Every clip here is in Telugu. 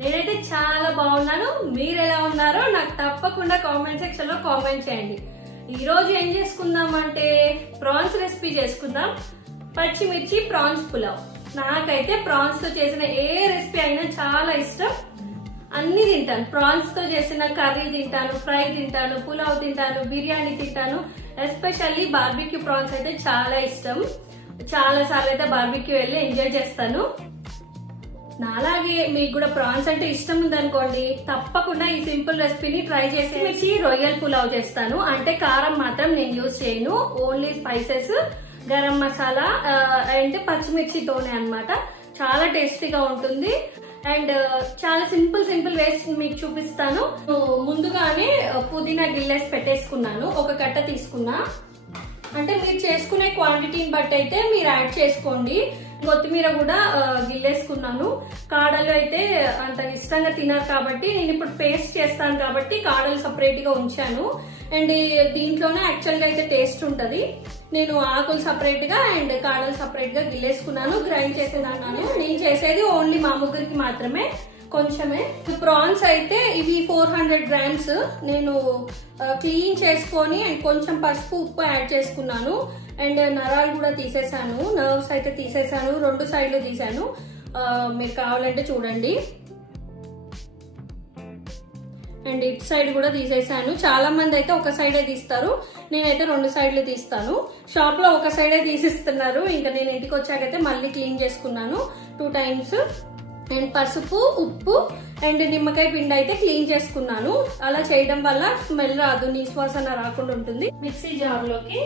నేనైతే చాలా బాగున్నాను. మీరు ఎలా ఉన్నారో నాకు తప్పకుండా కామెంట్ సెక్షన్ లో కామెంట్ చేయండి. ఈ రోజు ఏం చేసుకుందామంటే ప్రాన్స్ రెసిపీ చేసుకుందాం. పచ్చిమిర్చి ప్రాన్స్ పులావ్. నాకైతే ప్రాన్స్ తో చేసిన ఏ రెసిపీ అయినా చాలా ఇష్టం. అన్ని తింటాను. ప్రాన్స్ తో చేసిన కర్రీ తింటాను, ఫ్రై తింటాను, పులావ్ తింటాను, బిర్యానీ తింటాను. ఎస్పెషల్లీ బార్బిక్యూ ప్రాన్స్ అయితే చాలా ఇష్టం. చాలా సార్లు అయితే బార్బిక్యూ వెళ్ళి ఎంజాయ్ చేస్తాను. నాలాగే మీకు కూడా ప్రాన్స్ అంటే ఇష్టం ఉందనుకోండి, తప్పకుండా ఈ సింపుల్ రెసిపీని ట్రై చేసి రొయ్యల్ పులావ్ చేస్తాను. అంటే కారం మాత్రం నేను యూజ్ చేయను, only spices, garam masala and పచ్చిమిర్చితోనే అన్నమాట. చాలా టేస్టీగా ఉంటుంది అండ్ చాలా సింపుల్ వేస్ మీకు చూపిస్తాను. ముందుగానే పుదీనా గిల్లెస్ పెట్టేసుకున్నాను. ఒక కట్ట తీసుకున్నా. అంటే మీరు చేసుకునే క్వాంటిటీని బట్టి అయితే మీరు యాడ్ చేసుకోండి. కొత్తిమీర కూడా గిల్లేసుకున్నాను. కాడలు అయితే అంత ఇష్టంగా తినరు కాబట్టి నేను ఇప్పుడు పేస్ట్ చేస్తాను కాబట్టి కాడలు సపరేట్ గా ఉంచాను. అండ్ దీంట్లోనే యాక్చువల్ గా అయితే టేస్ట్ ఉంటది. నేను ఆకులు సపరేట్ గా అండ్ కాడలు సపరేట్ గా గిల్లేసుకున్నాను. గ్రైండ్ చేసేదాన్ని. నేను చేసేది ఓన్లీ మా ముగ్గురికి మాత్రమే, కొంచెమే. ప్రాన్స్ అయితే ఇవి 400 గ్రామ్స్ నేను క్లీన్ చేసుకొని అండ్ కొంచెం పసుపు ఉప్పు యాడ్ చేసుకున్నాను. అండ్ నరాలు కూడా తీసేసాను, నర్వ్స్ అయితే తీసేసాను, 2 సైడ్లు తీసాను. మీరు కావాలంటే చూడండి. అండ్ ఇటు సైడ్ కూడా తీసేసాను. చాలా మంది అయితే ఒక సైడే తీస్తారు, నేనైతే 2 సైడ్లు తీస్తాను. షాప్ లో ఒక సైడే తీసిస్తున్నారు. ఇంకా నేను ఇంటికి వచ్చాకైతే మళ్ళీ క్లీన్ చేసుకున్నాను 2 times. అండ్ పసుపు, ఉప్పు అండ్ నిమ్మకాయ పిండి అయితే క్లీన్ చేసుకున్నాను. అలా చేయడం వల్ల స్మెల్ రాదు, నీసువాసన రాకుండా ఉంటుంది. మిక్సీ జార్ లోకి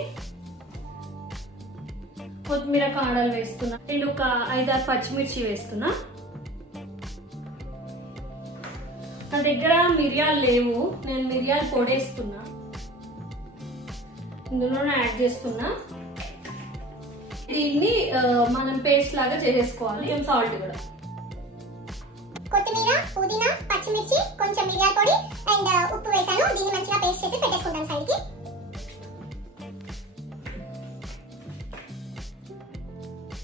కొత్తిమీర కాడలు వేస్తున్నా. నేను ఒక 5-6 పచ్చిమిర్చి వేస్తున్నా. నా దగ్గర మిరియాలు లేవు, నేను మిరియాలు పొడేస్తున్నా. ఇందులోనే యాడ్ చేస్తున్నా. దీన్ని మనం పేస్ట్ లాగా చేసేసుకోవాలి. కొంచెం సాల్ట్ కూడా. కొత్తిమీర, పుదీనా, పచ్చిమిర్చి, కొంచెం మిరియాల పొడి అండ్ ఉప్పు వేసాను. దీన్ని మంచిగా పేస్ట్ చేసి పెట్టేసుకుంటాను సైడ్ కి.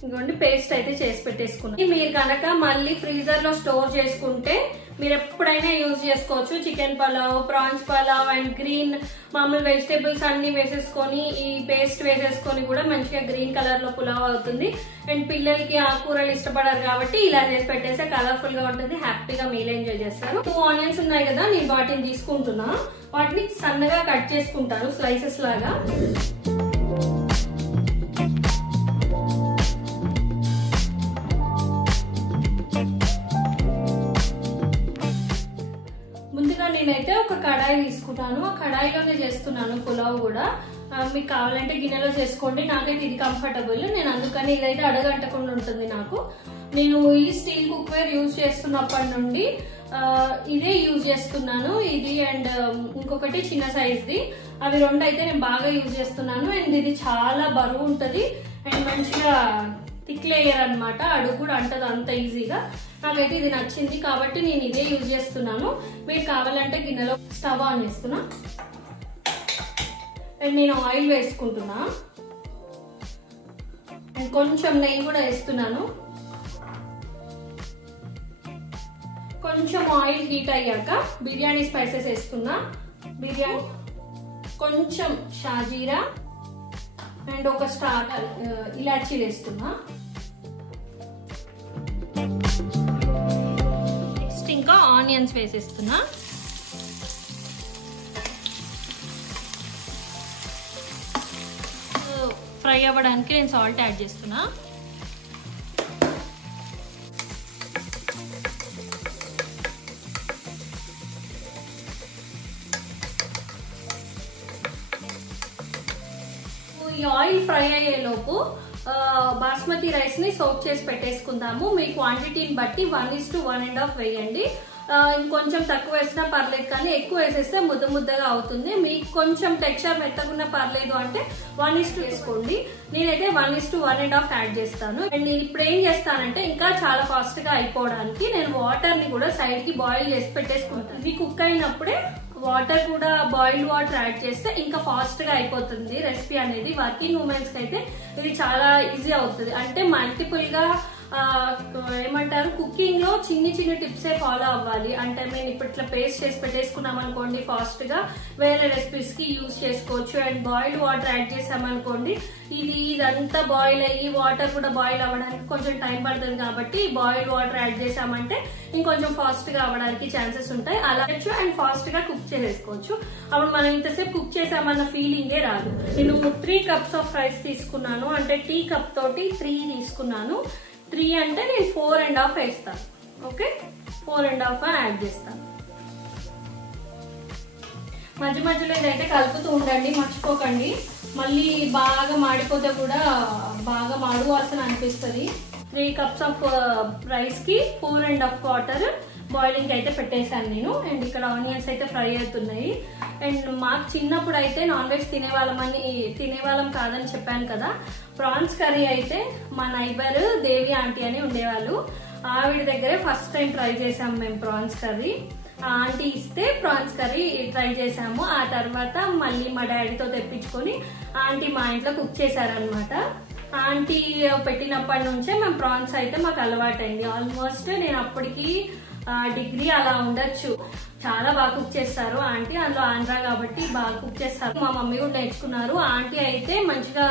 ఇదిగోండి పేస్ట్ అయితే చేసి పెట్టేసుకున్నాను. మీరు కనుక మళ్ళీ ఫ్రీజర్ లో స్టోర్ చేసుకుంటే మీరు ఎప్పుడైనా యూజ్ చేసుకోవచ్చు. Chicken pulao, prawns pulao and green మామూలు వెజిటేబుల్స్ అన్ని వేసేసుకొని ఈ పేస్ట్ వేసేసుకొని కూడా మంచిగా గ్రీన్ కలర్ లో పులావ్ అవుతుంది. అండ్ పిల్లలకి ఆకుకూరలు ఇష్టపడారు కాబట్టి ఇలా చేసి పెట్టేస్తే కలర్ఫుల్ గా ఉంటుంది. హ్యాపీగా మీల్ ఎంజాయ్ చేస్తారు. 2 ఆనియన్స్ ఉన్నాయి కదా, నేను వాటిని తీసుకుంటున్నా. వాటిని సన్నగా కట్ చేసుకుంటాను స్లైసెస్ లాగా. నేనైతే ఒక కడాయి తీసుకుంటాను. ఆ కడాయిలోనే చేస్తున్నాను పులావ్ కూడా. మీకు కావాలంటే గిన్నెలో చేసుకోండి. నాకైతే ఇది కంఫర్టబుల్, నేను అందుకని ఇదైతే అడగంటకుండా ఉంటుంది నాకు. నేను ఈ స్టీల్ కుక్వేర్ యూజ్ చేస్తున్నప్పటి నుండి ఇదే యూజ్ చేస్తున్నాను. ఇది అండ్ ఇంకొకటి చిన్న సైజ్ది. అవి 2 అయితే నేను బాగా యూజ్ చేస్తున్నాను. అండ్ ఇది చాలా బరువు ఉంటుంది అండ్ మంచిగా థిక్ లేయర్ అనమాట. అడుగు కూడా అంటది అంత ఈజీగా. నాకైతే ఇది నచ్చింది కాబట్టి నేను ఇదే యూజ్ చేస్తున్నాను. మీరు కావాలంటే గిన్నెలో స్టవ్ ఆన్ చేస్తున్నా. అండ్ నేను ఆయిల్ వేసుకుంటున్నా అండ్ కొంచెం నెయ్యి కూడా వేస్తున్నాను. కొంచెం ఆయిల్ హీట్ అయ్యాక బిర్యానీ స్పైసెస్ వేస్తున్నా. బిర్యానీ, కొంచెం షాజీరా అండ్ ఒక స్టార్ ఇలాచీ వేస్తున్నా. నెక్స్ట్ ఇంకా ఆనియన్స్ వేసేస్తున్నా. ఫ్రై అవ్వడానికి నేను సాల్ట్ యాడ్ చేస్తున్నా. ఈ ఆయిల్ ఫ్రై అయ్యేలోపు బాస్మతి రైస్ ని సోక్ చేసి పెట్టేసుకుందాము. మీ క్వాంటిటీని బట్టి 1:1.5 వేయండి. ఇంకొంచెం తక్కువ వేసినా పర్లేదు, కానీ ఎక్కువ వేసేస్తే ముద్దగా అవుతుంది. మీకు కొంచెం టెక్స్చర్ మెత్తగున్నా పర్లేదు అంటే 1:2 వేసుకోండి. నేనైతే 1:1.5 యాడ్ చేస్తాను. అండ్ నేను ఇప్పుడు ఏం చేస్తానంటే ఇంకా చాలా ఫాస్ట్ గా అయిపోవడానికి నేను వాటర్ ని కూడా సైడ్ కి బాయిల్ చేసి పెట్టేసుకుంటాను. ఇది కుక్ అయినప్పుడే వాటర్ కూడా బాయిల్డ్ వాటర్ యాడ్ చేస్తే ఇంకా ఫాస్ట్ గా అయిపోతుంది రెసిపీ అనేది. వర్కింగ్ ఉమెన్స్ కి అయితే ఇది చాలా ఈజీ అవుతుంది. అంటే మల్టిపుల్ గా ఏమంటారు, కుకింగ్ లో చిన్ని చిన్ని టిప్సే ఫాలో అవ్వాలి. అంటే మేము ఇప్పుడు ఇట్లా పేస్ట్ చేసి పెట్టేసుకున్నాం అనుకోండి, ఫాస్ట్ గా వేరే రెసిపీస్ కి యూజ్ చేసుకోవచ్చు. అండ్ బాయిల్డ్ వాటర్ యాడ్ చేసామనుకోండి, ఇదంతా బాయిల్ అయ్యి వాటర్ కూడా బాయిల్ అవ్వడానికి కొంచెం టైం పడుతుంది. కాబట్టి బాయిల్డ్ వాటర్ యాడ్ చేసామంటే ఇంకొంచెం ఫాస్ట్ గా అవ్వడానికి ఛాన్సెస్ ఉంటాయి. అలా అండ్ ఫాస్ట్ గా కుక్ చేసేసుకోవచ్చు. అప్పుడు మనం ఇంతసేపు కుక్ చేసామన్న ఫీలింగే రాదు. నేను 3 cups ఆఫ్ రైస్ తీసుకున్నాను. అంటే టీ కప్ తోటి 3 తీసుకున్నాను. 3 అంటే నేను 4.5 వేస్తాను. ఓకే, 4.5 యాడ్ చేస్తాను. మధ్య మధ్యలో ఇదైతే కలుపుతూ ఉండండి, మర్చిపోకండి. మళ్ళీ బాగా మాడిపోతే కూడా బాగా మాడు వాసన అనిపిస్తుంది. 3 cups ఆఫ్ రైస్ కి 4.5 వాటర్ బాయిలింగ్ అయితే పెట్టేశాను నేను. అండ్ ఇక్కడ ఆనియన్స్ అయితే ఫ్రై అవుతున్నాయి. అండ్ మాకు చిన్నప్పుడు అయితే నాన్ వెజ్ తినేవాళ్ళం కాదని చెప్పాను కదా. ప్రాన్స్ కర్రీ అయితే మా నైబర్ దేవి ఆంటీ అని ఉండేవాళ్ళు. ఆవిడ దగ్గరే ఫస్ట్ టైం ట్రై చేసాము మేము ప్రాన్స్ కర్రీ. ఆంటీ ఇస్తే ప్రాన్స్ కర్రీ ట్రై చేసాము. ఆ తర్వాత మళ్ళీ మా డాడీతో తెప్పించుకొని ఆంటీ మా ఇంట్లో కుక్ చేశారనమాట. ఆంటీ పెట్టినప్పటి నుంచే మేము ప్రాన్స్ అయితే మాకు అలవాటైంది. ఆల్మోస్ట్ నేను అప్పటికి డిగ్రీ అలా ఉండొచ్చు. చాలా బాగా కుక్ చేస్తారు ఆంటీ. అందులో ఆంధ్ర కాబట్టి బాగా కుక్ చేస్తారు. మా మమ్మీ కూడా నేర్చుకున్నారు. ఆంటీ అయితే మంచిగా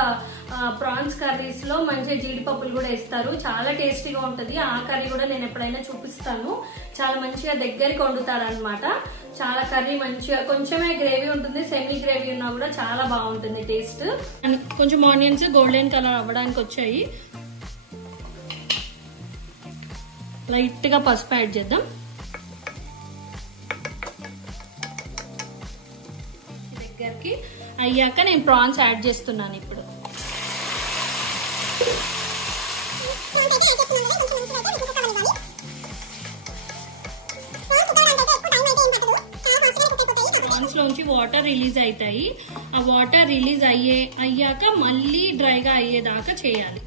ప్రాన్స్ కర్రీస్ లో మంచిగా జీడిపప్పులు కూడా వేస్తారు. చాలా టేస్టీగా ఉంటది. ఆ కర్రీ కూడా నేను ఎప్పుడైనా చూపిస్తాను. చాలా మంచిగా దగ్గరికి వండుతారు అనమాట. చాలా కర్రీ మంచిగా, కొంచెమే గ్రేవీ ఉంటుంది, సెమీ గ్రేవీ ఉన్నా కూడా చాలా బాగుంటుంది టేస్ట్. కొంచెం ఆనియన్స్ గోల్డెన్ కలర్ అవ్వడానికి వచ్చాయి. లైట్ గా పసుపు యాడ్ చేద్దాం. దగ్గరికి అయ్యాక నేను ప్రాన్స్ యాడ్ చేస్తున్నాను ఇప్పుడు. ప్రాన్స్ లోంచి వాటర్ రిలీజ్ అవుతాయి. ఆ వాటర్ రిలీజ్ అయ్యాక మళ్ళీ డ్రైగా అయ్యేదాకా చేయాలి.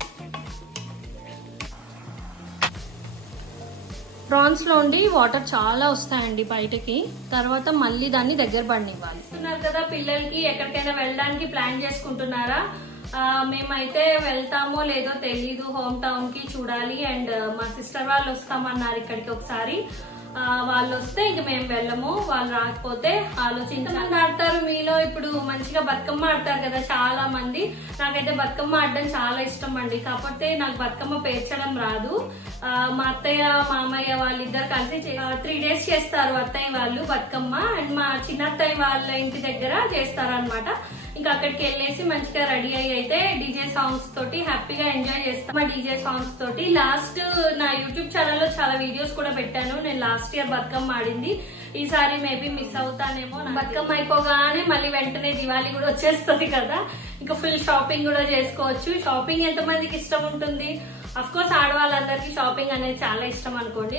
ప్రాన్స్ లో ఉండి వాటర్ చాలా వస్తాయండి బయటకి. తర్వాత మళ్ళీ దాన్ని దగ్గర పడినివ్వాలి. చూస్తున్నారు కదా, పిల్లలకి ఎక్కడికైనా వెళ్ళడానికి ప్లాన్ చేసుకుంటున్నారా? మేమైతే వెళ్తామో లేదో తెలీదు. హోమ్ టౌన్ కి చూడాలి. అండ్ మా సిస్టర్ వాళ్ళు వస్తామన్నారు ఇక్కడికి ఒకసారి. వాళ్ళు వస్తే ఇంక మేము వెళ్ళము. వాళ్ళు రాకపోతే ఆలోచించాలి. ఆడతారు మీలో ఇప్పుడు మంచిగా బతుకమ్మ ఆడతారు కదా చాలా మంది. నాకైతే బతుకమ్మ ఆడడం చాలా ఇష్టం అండి. కాకపోతే నాకు బతుకమ్మ పేర్చడం రాదు. మా అత్తయ్య మామయ్య వాళ్ళిద్దరు కలిసి 3 days చేస్తారు అత్తయ్య వాళ్ళు బతుకమ్మ. అండ్ మా చిన్నత్తయ్య వాళ్ళ ఇంటి దగ్గర చేస్తారు అనమాట. ఇంకా అక్కడికి వెళ్ళేసి మంచిగా రెడీ అయ్యి అయితే డీజే సాంగ్స్ తోటి హ్యాపీగా ఎంజాయ్ చేస్తాం. మా డీజే సాంగ్స్ తోటి లాస్ట్ నా యూట్యూబ్ ఛానల్ లో చాలా వీడియోస్ కూడా పెట్టాను. నేను లాస్ట్ ఇయర్ బతుకమ్మ ఆడింది. ఈసారి మేబీ మిస్ అవుతానేమో. బతుకమ్మ అయిపోగానే మళ్ళీ వెంటనే దివాళీ కూడా వచ్చేస్తుంది కదా, ఇంకా ఫుల్ షాపింగ్ కూడా చేసుకోవచ్చు. షాపింగ్ ఎంత మందికి ఇష్టం ఉంటుంది? అఫ్ కోర్స్ ఆడవాళ్ళందరికీ షాపింగ్ అనేది చాలా ఇష్టం అనుకోండి.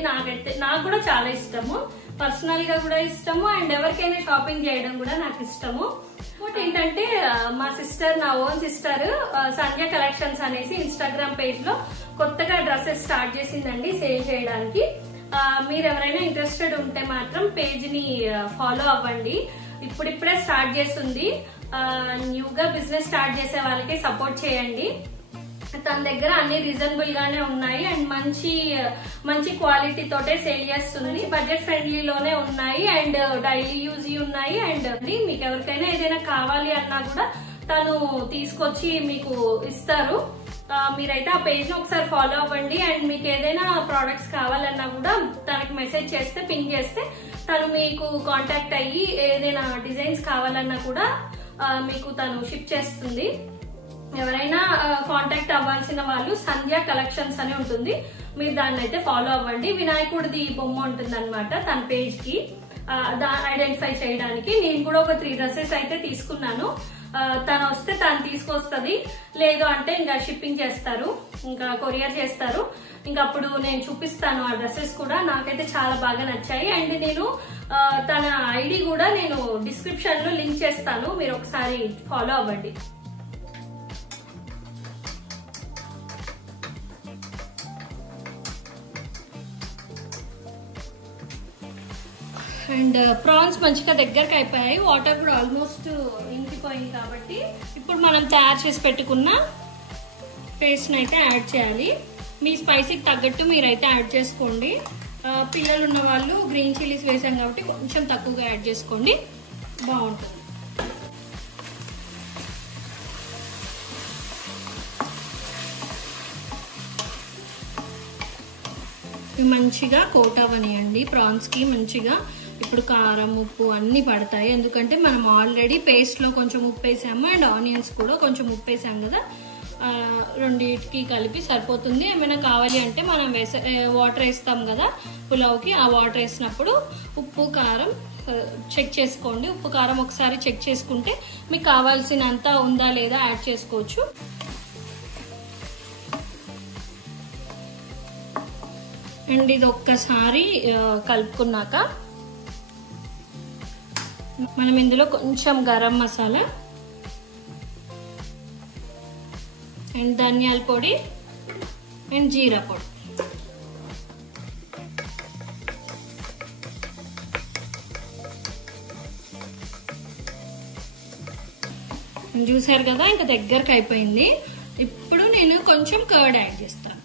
నాకు కూడా చాలా ఇష్టము, పర్సనల్ గా కూడా ఇష్టము. అండ్ ఎవరికైనా షాపింగ్ చేయడం కూడా నాకు ఇష్టము. ఇంకోటి ఏంటంటే మా సిస్టర్, నా ఓన్ సిస్టర్ సంధ్య కలెక్షన్స్ అనేసి ఇన్స్టాగ్రామ్ పేజ్ లో కొత్తగా డ్రెస్సెస్ స్టార్ట్ చేసిందండి సేల్ చేయడానికి. మీరు ఎవరైనా ఇంట్రెస్టెడ్ ఉంటే మాత్రం పేజ్ ని ఫాలో అవ్వండి. ఇప్పుడిప్పుడే స్టార్ట్ చేస్తుంది. న్యూగా బిజినెస్ స్టార్ట్ చేసే వాళ్ళకి సపోర్ట్ చేయండి. తన దగ్గర అన్ని రీజనబుల్ గానే ఉన్నాయి. అండ్ మంచి క్వాలిటీ తోటే సేల్ చేస్తుంది. బడ్జెట్ ఫ్రెండ్లీలోనే ఉన్నాయి. అండ్ డైలీ యూజ్ ఉన్నాయి. అండ్ మీకు ఎవరికైనా ఏదైనా కావాలి అన్నా కూడా తను తీసుకొచ్చి మీకు ఇస్తారు. మీరైతే ఆ పేజ్ ని ఒకసారి ఫాలో అవ్వండి. అండ్ మీకు ఏదైనా ప్రోడక్ట్స్ కావాలన్నా కూడా తనకి మెసేజ్ చేస్తే, పింగ్ చేస్తే తను మీకు కాంటాక్ట్ అయ్యి ఏదైనా డిజైన్స్ కావాలన్నా కూడా మీకు తను షిప్ చేస్తుంది. ఎవరైనా కాంటాక్ట్ అవ్వాల్సిన వాళ్ళు సంధ్య కలెక్షన్స్ అని ఉంటుంది. మీరు దాన్ని అయితే ఫాలో అవ్వండి. వినాయకుడిది బొమ్మ ఉంటుంది అనమాట తన పేజ్ కి ఐడెంటిఫై చేయడానికి. నేను కూడా ఒక 3 dresses అయితే తీసుకున్నాను. తను వస్తే తను తీసుకొస్తుంది, లేదు అంటే ఇంకా షిప్పింగ్ చేస్తారు, ఇంకా కొరియర్ చేస్తారు. ఇంకా అప్పుడు నేను చూపిస్తాను ఆ డ్రెస్సెస్ కూడా. నాకైతే చాలా బాగా నచ్చాయి. అండ్ నేను తన ఐడి కూడా నేను డిస్క్రిప్షన్ లో లింక్ చేస్తాను, మీరు ఒకసారి ఫాలో అవ్వండి. అండ్ ప్రాన్స్ మంచిగా దగ్గరకు అయిపోయాయి. వాటర్ కూడా ఆల్మోస్ట్ ఇంకిపోయింది. కాబట్టి ఇప్పుడు మనం తయారు చేసి పెట్టుకున్న పేస్ట్ అయితే యాడ్ చేయాలి. మీ స్పైసీకి తగ్గట్టు మీరైతే యాడ్ చేసుకోండి. పిల్లలు ఉన్న వాళ్ళు గ్రీన్ చిల్లీస్ వేసాం కాబట్టి కొంచెం తక్కువగా యాడ్ చేసుకోండి, బాగుంటుంది. మంచిగా కోట్ అవనియండి ప్రాన్స్కి. మంచిగా ఇప్పుడు కారం ఉప్పు అన్నీ పడతాయి, ఎందుకంటే మనం ఆల్రెడీ పేస్ట్లో కొంచెం ఉప్పు వేసాము అండ్ ఆనియన్స్ కూడా కొంచెం ఉప్పు వేసాము కదా, రెండింటికి కలిపి సరిపోతుంది. ఏమైనా కావాలి అంటే మనం వాటర్ వేస్తాం కదా పులావ్కి, ఆ వాటర్ వేసినప్పుడు ఉప్పు కారం చెక్ చేసుకోండి. ఉప్పు కారం ఒకసారి చెక్ చేసుకుంటే మీకు కావాల్సినంత ఉందా లేదా యాడ్ చేసుకోవచ్చు. అండ్ ఇది ఒక్కసారి కలుపుకున్నాక మనం ఇందులో కొంచెం గరం మసాలా అండ్ ధనియాల పొడి అండ్ జీరా పొడి, చూసారు కదా ఇంకా దగ్గరకు అయిపోయింది. ఇప్పుడు నేను కొంచెం కర్డ్ యాడ్ చేస్తాను.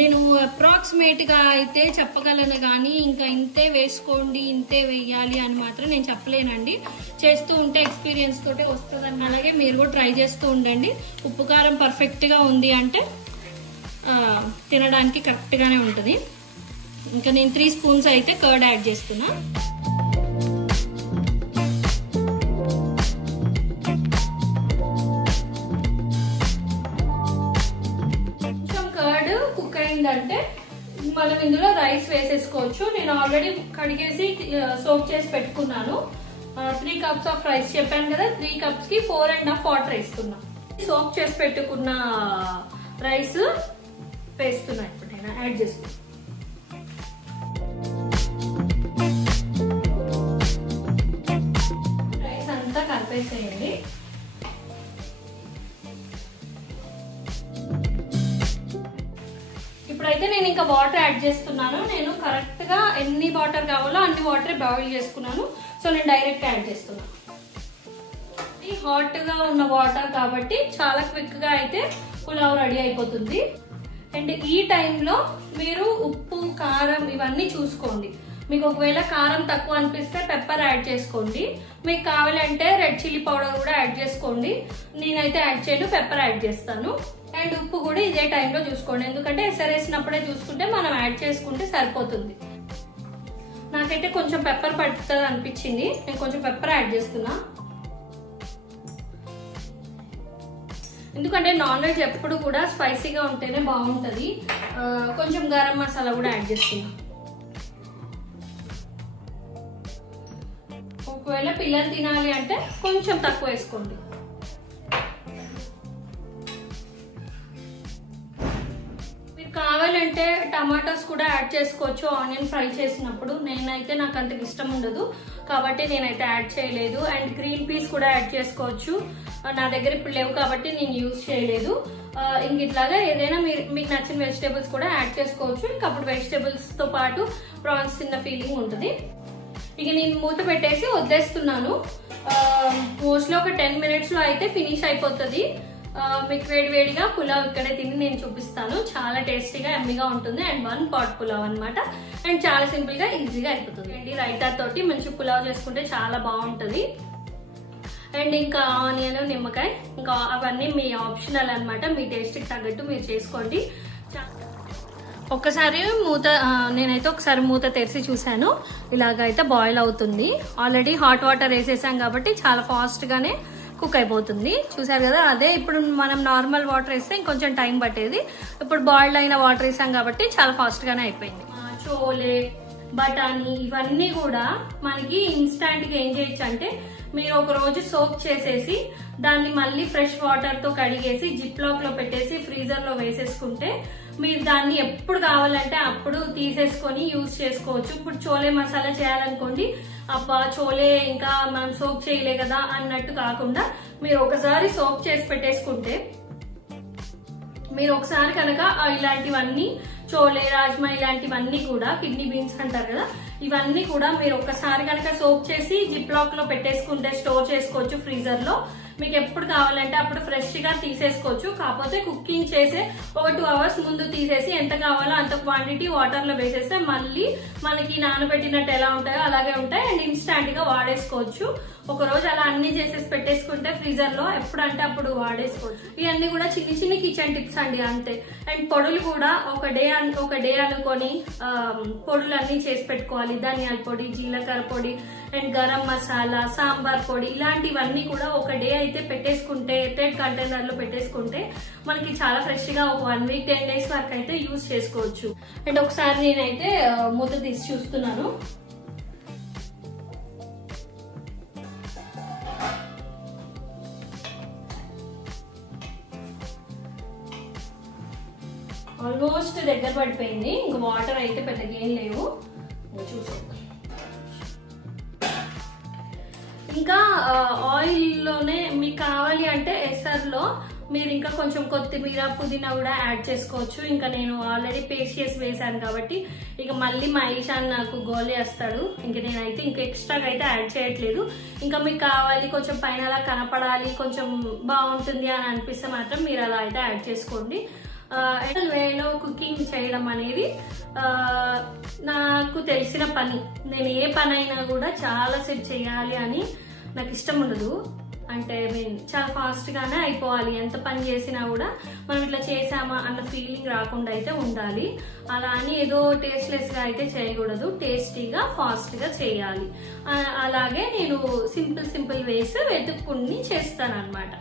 నేను అప్రాక్సిమేట్ గా అయితే చెప్పగలను కానీ ఇంకా ఇంతే వేసుకోండి ఇంతే వేయాలి అని మాత్రం నేను చెప్పలేనండి. చేస్తూ ఉంటే ఎక్స్పీరియన్స్ తోటే వస్తుందని. అలాగే మీరు కూడా ట్రై చేస్తూ ఉండండి. ఉప్పు కారం పర్ఫెక్ట్ గా ఉంది అంటే తినడానికి కరెక్ట్ గానే ఉంటుంది. ఇంకా నేను 3 స్పూన్స్ అయితే కర్డ్ యాడ్ చేస్తున్నా. అంటే మనం ఇందులో రైస్ వేసేసుకోవచ్చు. నేను ఆల్రెడీ కడిగేసి సోక్ చేసి పెట్టుకున్నాను. 3 కప్స్ ఆఫ్ రైస్ చెప్పాను కదా, 3 కప్స్ కి 4.5 వాటర్ వేస్తున్నా. సోక్ చేసి పెట్టుకున్న రైస్ వేస్తున్నా. ఇప్పుడు నేను యాడ్ చేస్తున్నా. రైస్ అంతా కలిపేసేయండి. ఇప్పుడైతే నేను ఇంకా వాటర్ యాడ్ చేస్తున్నాను. నేను కరెక్ట్ గా ఎన్ని వాటర్ కావాలో అన్ని వాటర్ బాయిల్ చేసుకున్నాను. సో నేను డైరెక్ట్ యాడ్ చేస్తున్నాను. హాట్ గా ఉన్న వాటర్ కాబట్టి చాలా క్విక్ గా అయితే పులావ్ రెడీ అయిపోతుంది. అండ్ ఈ టైంలో మీరు ఉప్పు కారం ఇవన్నీ చూసుకోండి. మీకు ఒకవేళ కారం తక్కువ అనిపిస్తే పెప్పర్ యాడ్ చేసుకోండి. మీకు కావాలంటే రెడ్ చిల్లీ పౌడర్ కూడా యాడ్ చేసుకోండి. నేనైతే యాడ్ చేయను, పెప్పర్ యాడ్ చేస్తాను. అండ్ ఉప్పు కూడా ఇదే టైంలో చూసుకోండి, ఎందుకంటే ఎసరేసినప్పుడే చూసుకుంటే మనం యాడ్ చేసుకుంటే సరిపోతుంది. నాకైతే కొంచెం పెప్పర్ పడుతుంది అనిపించింది, నేను కొంచెం పెప్పర్ యాడ్ చేస్తున్నా. ఎందుకంటే నాన్ వెజ్ ఎప్పుడు కూడా స్పైసీగా ఉంటేనే బాగుంటుంది. కొంచెం గరం మసాలా కూడా యాడ్ చేస్తున్నా. ఒకవేళ పిల్లలు తినాలి అంటే కొంచెం తక్కువ వేసుకోండి. కావాలంటే టమాటోస్ కూడా యాడ్ చేసుకోవచ్చు ఆనియన్ ఫ్రై చేసినప్పుడు. నేనైతే నాకు అంత ఇష్టం ఉండదు కాబట్టి నేనైతే యాడ్ చేయలేదు. అండ్ గ్రీన్ పీస్ కూడా యాడ్ చేసుకోవచ్చు. నా దగ్గర ఇప్పుడు లేవు కాబట్టి నేను యూజ్ చేయలేదు. ఇంక ఇట్లాగా ఏదైనా మీకు నచ్చిన వెజిటేబుల్స్ కూడా యాడ్ చేసుకోవచ్చు. ఇంక అప్పుడు వెజిటేబుల్స్ తో పాటు ప్రాన్స్ తిన్న ఫీలింగ్ ఉంటుంది. ఇక నేను మూత పెట్టేసి వదిలేస్తున్నాను. మోస్ట్లీ ఒక 10 minutes లో అయితే ఫినిష్ అయిపోతుంది. మీకు వేడివేడిగా పులావ్ ఇక్కడే తిని నేను చూపిస్తాను. చాలా టేస్టీగా ఎమ్మిగా ఉంటుంది. అండ్ 1 pot పులావ్ అనమాట. అండ్ చాలా సింపుల్ గా ఈజీగా అయిపోతుంది. అండ్ రైతా తోటి మంచి పులావ్ చేసుకుంటే చాలా బాగుంటుంది. అండ్ ఇంకా ఆనియన్ నిమ్మకాయ ఇంకా అవన్నీ మీ ఆప్షనల్ అనమాట. మీ టేస్ట్కి తగ్గట్టు మీరు చేసుకోండి. ఒక్కసారి నేనైతే ఒకసారి మూత తెరిచి చూసాను. ఇలాగైతే బాయిల్ అవుతుంది. ఆల్రెడీ హాట్ వాటర్ వేసేసాం కాబట్టి చాలా ఫాస్ట్ గానే కుక్ అయిపోతుంది. చూసారు కదా, అదే ఇప్పుడు మనం నార్మల్ వాటర్ వేస్తే ఇంకొంచెం టైం పట్టేది. ఇప్పుడు బాయిల్డ్ అయిన వాటర్ వేసాం కాబట్టి చాలా ఫాస్ట్ గానే అయిపోయింది. చోలే బఠానీ ఇవన్నీ కూడా మనకి ఇన్స్టాంట్ గా ఏం చేయొచ్చు అంటే, మీరు ఒక రోజు సోక్ చేసేసి దాన్ని మళ్ళీ ఫ్రెష్ వాటర్ తో కడిగేసి జిప్ లాక్ లో పెట్టేసి ఫ్రీజర్ లో వేసేసుకుంటే మీరు దాన్ని ఎప్పుడు కావాలంటే అప్పుడు తీసేసుకొని యూజ్ చేసుకోవచ్చు. ఇప్పుడు చోలే మసాలా చేయాలనుకోండి, అబ్బా చోలే ఇంకా మనం సోక్ చేయలే కదా అన్నట్టు కాకుండా మీరు ఒకసారి సోక్ చేసి పెట్టేసుకుంటే, మీరు ఒకసారి కనుక ఇలాంటివన్నీ చోలే రాజ్మా ఇలాంటివన్నీ కూడా కిడ్నీ బీన్స్ అంటారు కదా, ఇవన్నీ కూడా మీరు ఒక్కసారి కనుక సోక్ చేసి జిప్ లాక్ లో పెట్టేసుకుంటే స్టోర్ చేసుకోవచ్చు ఫ్రీజర్ లో. మీకు ఎప్పుడు కావాలంటే అప్పుడు ఫ్రెష్ గా తీసేసుకోవచ్చు. కాకపోతే కుకింగ్ చేసే ఒక 2 hours ముందు తీసేసి ఎంత కావాలో అంత క్వాంటిటీ వాటర్ లో వేసేస్తే మళ్ళీ మనకి నానబెట్టినట్టు ఎలా ఉంటాయో అలాగే ఉంటాయి అండ్ ఇన్స్టాంట్ గా వాడేసుకోవచ్చు. ఒక రోజు అలా అన్ని చేసేసి పెట్టేసుకుంటే ఫ్రీజర్ లో ఎప్పుడంటే అప్పుడు వాడేసుకోవచ్చు. ఇవన్నీ కూడా చిన్ని చిన్ని కిచెన్ టిప్స్ అండి, అంతే. అండ్ పొడులు కూడా ఒక డే అనుకొని పొడులు అన్ని చేసి పెట్టుకోవాలి. ధనియాల పొడి, జీలకర్ర పొడి అండ్ గరం మసాలా, సాంబార్ పొడి ఇలాంటివన్నీ కూడా ఒక డే అయితే పెట్టేసుకుంటే ఎయిర్టైట్ కంటైనర్ లో పెట్టేసుకుంటే మనకి చాలా ఫ్రెష్ గా ఒక 1 week 10 days వరకు అయితే యూజ్ చేసుకోవచ్చు. అండ్ ఒకసారి నేనైతే మూత తీసి చూస్తున్నాను. ఆల్మోస్ట్ దగ్గర పడిపోయింది. ఇంకా వాటర్ అయితే పెద్దగా ఏం లేవు, చూసాను. ఇంకా ఆయిల్ లోనే మీకు కావాలి అంటే ఎసర్లో మీరు ఇంకా కొంచెం కొత్తిమీర, పుదీనా కూడా యాడ్ చేసుకోవచ్చు. ఇంకా నేను ఆల్రెడీ పేస్ట్ చేసి వేసాను కాబట్టి ఇక మళ్ళీ మా ఈశాన్ నాకు గోలీ వేస్తాడు. ఇంక నేనైతే ఇంకా ఎక్స్ట్రాగా అయితే యాడ్ చేయట్లేదు. ఇంకా మీకు కావాలి కొంచెం పైన అలా కనపడాలి, కొంచెం బాగుంటుంది అని అనిపిస్తే మాత్రం మీరు అలా అయితే యాడ్ చేసుకోండి. వేలో కుకింగ్ చేయడం అనేది నాకు తెలిసిన పని. నేను ఏ పని అయినా కూడా చాలా సేపు చేయాలి అని నాకు ఇష్టం ఉండదు. అంటే చాలా ఫాస్ట్ గానే అయిపోవాలి. ఎంత పని చేసినా కూడా మనం ఇట్లా చేసామా అన్న ఫీలింగ్ రాకుండా అయితే ఉండాలి. అలా అని ఏదో టేస్ట్లెస్ గా అయితే చేయకూడదు, టేస్టీగా ఫాస్ట్ గా చేయాలి. అలాగే నేను సింపుల్ వేస్ వెతుక్కుని చేస్తాను అనమాట.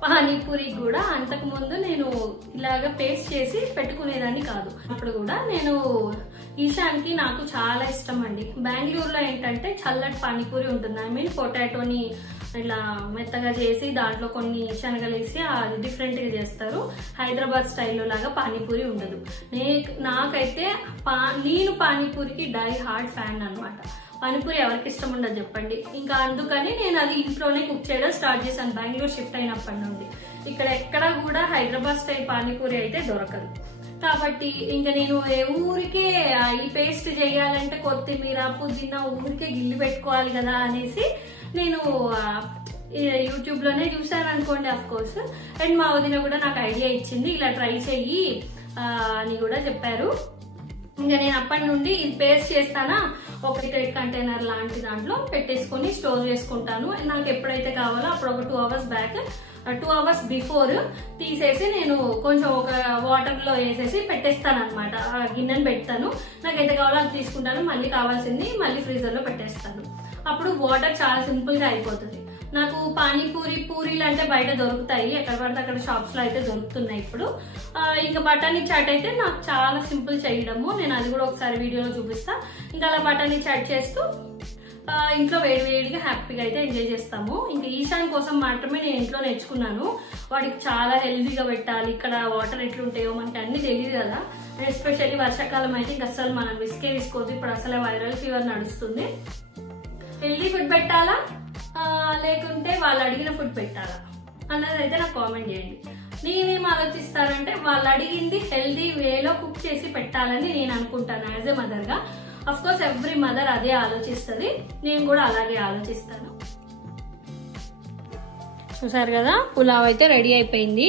పానీపూరి కూడా అంతకు ముందు నేను ఇలాగ పేస్ట్ చేసి పెట్టుకునేదాన్ని కాదు. అప్పుడు కూడా నేను ఈశాన్కి నాకు చాలా ఇష్టం అండి. బెంగళూరులో ఏంటంటే చల్లటి పానీపూరి ఉంటుంది. ఐ మీన్ పొటాటోని ఇలా మెత్తగా చేసి దాంట్లో కొన్ని శనగలు వేసి అది డిఫరెంట్ గా చేస్తారు. హైదరాబాద్ స్టైల్లో లాగా పానీపూరి ఉండదు. నాకైతే నేను పానీపూరికి డై హార్డ్ ఫ్యాన్ అనమాట. పానీపూరి ఎవరికి ఇష్టం ఉండదు చెప్పండి. ఇంకా అందుకని నేను అది ఇంట్లోనే కుక్ చేయడం స్టార్ట్ చేశాను బెంగళూరు షిఫ్ట్ అయినప్పటి నుండి. ఇక్కడ ఎక్కడ కూడా హైదరాబాద్ స్టైల్ పానీపూరి అయితే దొరకదు. కాబట్టి ఇంకా నేను ఊరికే ఈ పేస్ట్ చేయాలంటే కొత్తిమీర, పుదీనా ఊరికే గిల్లి పెట్టుకోవాలి కదా అనేసి నేను యూట్యూబ్ లోనే చూసాను అనుకోండి, అఫ్ కోర్స్. అండ్ మా వదిన కూడా నాకు ఐడియా ఇచ్చింది, ఇలా ట్రై చెయ్యి అని కూడా చెప్పారు. ఇంకా నేను అప్పటి నుండి ఇది పేస్ట్ చేస్తానా ఒక కంటైనర్ లాంటి దాంట్లో పెట్టేసుకొని స్టోర్ చేసుకుంటాను. నాకు ఎప్పుడైతే కావాలో అప్పుడు ఒక 2 hours బ్యాక్ 2 hours బిఫోర్ తీసేసి నేను కొంచెం ఒక వాటర్ లో వేసేసి పెట్టేస్తాను అనమాట. గిన్నెను పెడతాను, నాకు ఎంత కావాలో అది తీసుకుంటాను, మళ్ళీ కావాల్సింది మళ్ళీ ఫ్రీజర్ లో పెట్టేస్తాను. అప్పుడు వాటర్ చాలా సింపుల్ గా అయిపోతుంది. నాకు పూరీలు అంటే బయట దొరుకుతాయి, ఎక్కడ పడితే అక్కడ షాప్స్ లో అయితే దొరుకుతున్నాయి ఇప్పుడు. ఇంకా బఠానీ చాట్ అయితే నాకు చాలా సింపుల్ చేయడము. నేను అది కూడా ఒకసారి వీడియోలో చూపిస్తా. ఇంకా అలా బఠానీ చాట్ చేస్తూ ఇంట్లో వేడిగా హ్యాపీగా అయితే ఎంజాయ్ చేస్తాము. ఇంకా ఈశాన్ కోసం మాత్రమే నేను ఇంట్లో నేర్చుకున్నాను. వాడికి చాలా హెల్దీగా పెట్టాలి, ఇక్కడ వాటర్ ఎట్లుంటాయో మనకి అన్ని తెలియదు కదా. అండ్ ఎస్పెషల్లీ వర్షాకాలం అయితే ఇంకా అసలు మనం తీసుకోవద్దు. ఇప్పుడు అసలే వైరల్ ఫీవర్ నడుస్తుంది. హెల్దీ ఫుడ్ పెట్టాలా లేకుంటే వాళ్ళు అడిగిన ఫుడ్ పెట్టాలా అన్నది అయితే నాకు కామెంట్ చేయండి. నేనేం ఆలోచిస్తానంటే వాళ్ళు అడిగింది హెల్దీ వేలో కుక్ చేసి పెట్టాలని నేను అనుకుంటాను యాజ్ ఏ మదర్ గా. అఫ్ కోర్స్ ఎవ్రీ మదర్ అదే ఆలోచిస్తుంది, నేను కూడా అలాగే ఆలోచిస్తాను. చూసారు కదా, పులావ్ అయితే రెడీ అయిపోయింది.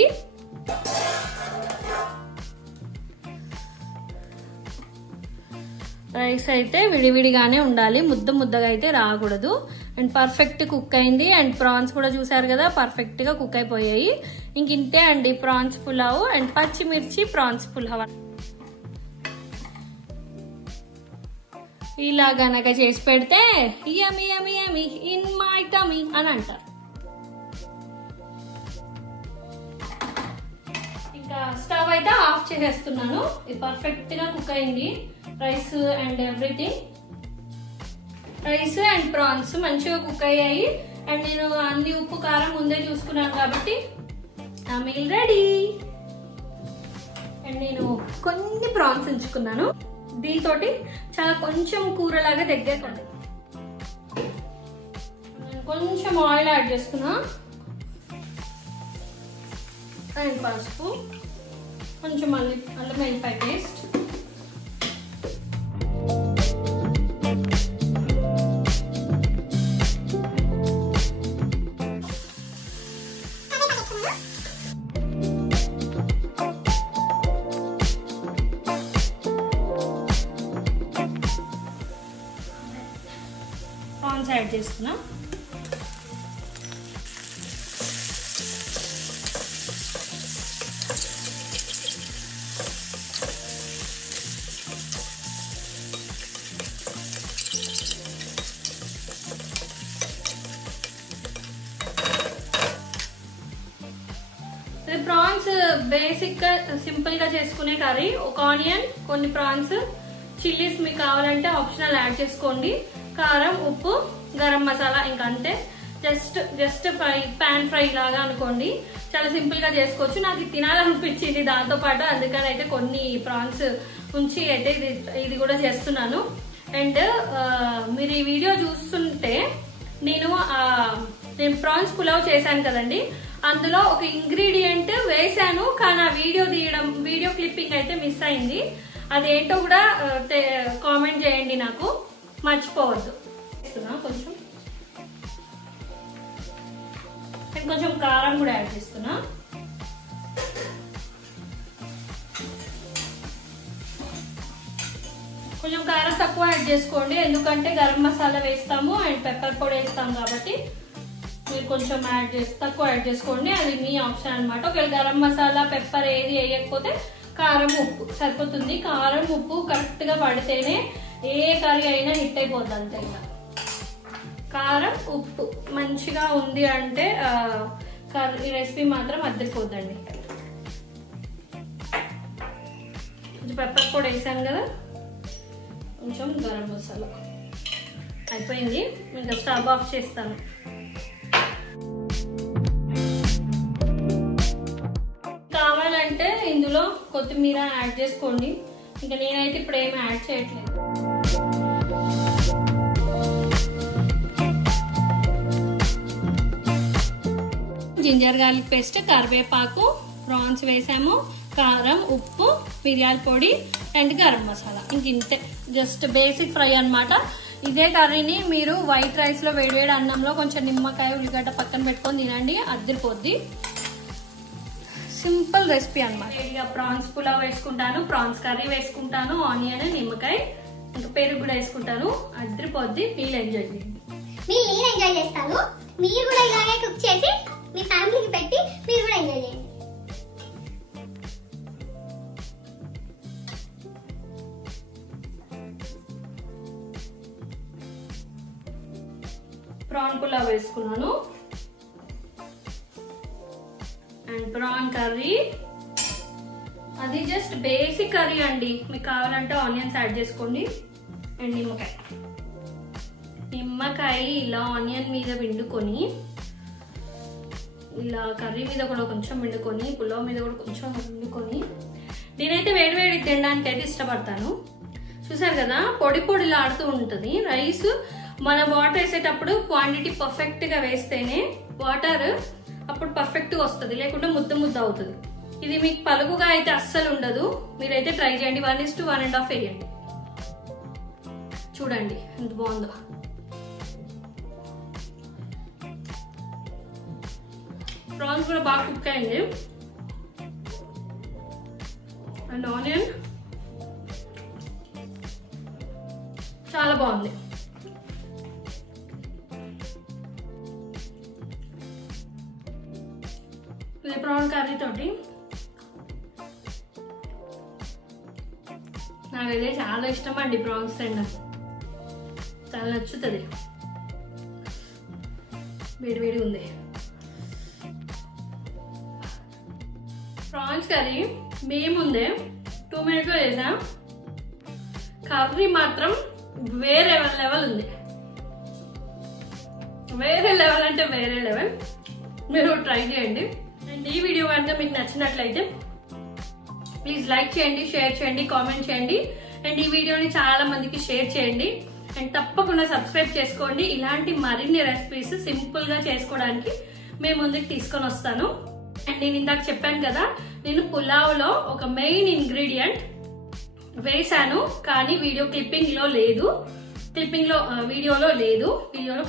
రైస్ అయితే విడివిడిగానే ఉండాలి, ముద్దగా అయితే రాకూడదు. అండ్ పర్ఫెక్ట్ కుక్ అయింది. అండ్ ప్రాన్స్ కూడా చూసారు కదా, పర్ఫెక్ట్ గా కుక్ అయిపోయాయి. ఇంక ఇంతే అండి ప్రాన్స్ పులావ్ అండ్ పచ్చిమిర్చి ప్రాన్స్ పులావ్. ఇలా గనక చేసి పెడితే యమ్మీ యమ్మీ యమ్మీ ఇన్ మై టమీ అని అంటారు. ఇంకా స్టవ్ అయితే ఆఫ్ చేసేస్తున్నాను. ఇది పర్ఫెక్ట్ గా కుక్ అయింది, rice and everything. Rice and prawns మంచిగా కుక్ అయ్యాయి. అండ్ నేను అన్ని ఉప్పు కారం ముందే చూసుకున్నాను కాబట్టి ఆ మీల్ రెడీ. అండ్ నేను కొన్ని ప్రాన్స్ ఉంచుకున్నాను, దీంతో చాలా కొంచెం కూరలాగా దగ్గర. కొంచెం ఆయిల్ యాడ్ చేసుకున్నా అండ్ పసుపు, కొంచెం అల్లం వెల్లిపాయ పేస్ట్, ప్రాన్స్ యాడ్ చేసుకున్నా. ప్రాన్స్ బేసిక్ గా సింపుల్ గా చేసుకునే కర్రీ. ఒక ఆనియన్, కొన్ని ప్రాన్స్, చిల్లీస్ మీకు కావాలంటే ఆప్షనల్ యాడ్ చేసుకోండి. కారం, ఉప్పు, గరం మసాలా, ఇంకా అంతే. జస్ట్ ఫ్రై, పాన్ ఫ్రై లాగా అనుకోండి. చాలా సింపుల్ గా చేసుకోవచ్చు. నాకు ఇది తినాలనిపించింది దాంతో పాటు, అందుకని అయితే కొన్ని ప్రాన్స్ ఉంచి అయితే ఇది కూడా చేస్తున్నాను. అండ్ మీరు ఈ వీడియో చూస్తుంటే నేను ప్రాన్స్ పులావ్ చేశాను కదండి, అందులో ఒక ఇంగ్రీడియంట్ వేసాను, కానీ ఆ వీడియో క్లిప్పింగ్ అయితే మిస్ అయింది. అదేంటో కూడా కామెంట్ చేయండి, నాకు మర్చిపోవద్దు. కొంచెం కారం కూడా యాడ్ చేస్తున్నా. కొంచెం కారం తక్కువ యాడ్ చేసుకోండి, ఎందుకంటే గరం మసాలా వేస్తాము అండ్ పెప్పర్ పొడి వేస్తాము కాబట్టి మీరు కొంచెం తక్కువ యాడ్ చేసుకోండి. అది మీ ఆప్షన్ అనమాట. ఒకవేళ గరం మసాలా, పెప్పర్ ఏది వేయకపోతే కారం, ఉప్పు సరిపోతుంది. కారం, ఉప్పు కరెక్ట్ గా పడితేనే ఏ కర్రీ అయినా హిట్ అయిపోద్ది. అంతే, ఇంకా కారం, ఉప్పు మంచిగా ఉంది అంటే ఈ రెసిపీ మాత్రం అద్దరిపోద్దండి. కొంచెం పెప్పర్ పొడి వేసాను కదా, కొంచెం గరం మసాలా అయిపోయింది. ఇంకా స్టవ్ ఆఫ్ చేస్తాను. కావాలంటే ఇందులో కొత్తిమీర యాడ్ చేసుకోండి. ఇంకా నేనైతే ఇప్పుడు ఏమి యాడ్ చేయట్లేదు. జింజర్ గార్లిక్ పేస్ట్, కరివేపాకు, ప్రాన్స్ వేసాము, కారం, ఉప్పు, మిరియాల పొడి అండ్ గరం మసాలా. ఇంక ఇంతే, జస్ట్ బేసిక్ ఫ్రై అన్నమాట. ఇదే కర్రీని మీరు వైట్ రైస్ లో వేడివేడి అన్నంలో కొంచెం నిమ్మకాయ, ఉల్లిగడ్డ పక్కన పెట్టుకొని తినండి, అద్దరిపోద్ది. సింపుల్ రెసిపీ అన్నమాట. ఇక ప్రాన్స్ పులావ్ వేసుకుంటాను, ప్రాన్స్ కర్రీ వేసుకుంటాను, ఆనియన్, నిమ్మకాయ, ఇంకా పెరుగు కూడా వేసుకుంటాను, అద్దరిపోద్ది. మీరు ఎంజాయ్ చేయండి. నేను ఎంజాయ్ చేస్తాను, మీరు కూడా ఇలాగే కుక్ చేసి మీ ఫ్యామిలీకి పెట్టి మీరు కూడా ఎంజాయ్ చేయండి. ప్రాన్ పులావ్ వేసుకున్నాను అండ్ ప్రాన్ కర్రీ. అది జస్ట్ బేసిక్ కర్రీ అండి. మీకు కావాలంటే ఆనియన్స్ యాడ్ చేసుకోండి అండ్ నిమ్మకాయ ఇలా ఆనియన్ మీద పిండుకొని, ఇలా కర్రీ మీద కూడా కొంచెం పిండుకొని, పులావ్ మీద కూడా కొంచెం పిండుకొని, నేనైతే వేడివేడి తినడానికి అయితే ఇష్టపడతాను. చూసారు కదా, పొడి పొడిలా ఆడుతూ ఉంటుంది రైస్. మన వాటర్ వేసేటప్పుడు క్వాంటిటీ పర్ఫెక్ట్ గా వేస్తేనే వాటర్ అప్పుడు పర్ఫెక్ట్ గా వస్తుంది, లేకుంటే ముద్ద ముద్ద అవుతుంది. ఇది మీకు పలుగుగా అయితే అస్సలు ఉండదు. మీరైతే ట్రై చేయండి. 1:1.5 వేయండి. చూడండి ఎంత బాగుందో. ప్రాన్స్ కూడా బాగా కుక్ అయింది అండ్ ఆనియన్ చాలా బాగుంది. ప్రాన్ కర్రీ తోటి నాకైతే చాలా ఇష్టం అండి. ప్రాన్స్ తినడం చాలా నచ్చుతుంది. వేడి ఉంది. ప్రాన్స్ కర్రీ మేముందే 2 minutes లో చేసాం. కర్రీ మాత్రం వేరే లెవెల్ ఉంది. వేరే లెవెల్ అంటే వేరే లెవెల్. మీరు ట్రై చేయండి. అండ్ ఈ వీడియో కనుక మీకు నచ్చినట్లయితే ప్లీజ్ లైక్ చేయండి, షేర్ చేయండి, కామెంట్ చేయండి అండ్ ఈ వీడియోని చాలా మందికి షేర్ చేయండి. అండ్ తప్పకుండా సబ్స్క్రైబ్ చేసుకోండి. ఇలాంటి మరిన్ని రెసిపీస్ సింపుల్ గా చేసుకోవడానికి మేము ముందుకు తీసుకొని వస్తాను. అండ్ నేను ఇందాక చెప్పాను కదా, నేను పులావ్ లో ఒక మెయిన్ ఇంగ్రీడియంట్ వేసాను, కానీ వీడియోలో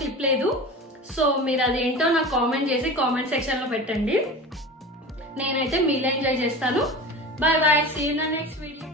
క్లిప్ లేదు. సో మీరు అదేంటో నాకు కామెంట్ చేసి కామెంట్ సెక్షన్ లో పెట్టండి. నేనైతే మీల్ ఎంజాయ్ చేస్తాను. Bye bye, see you in the next video.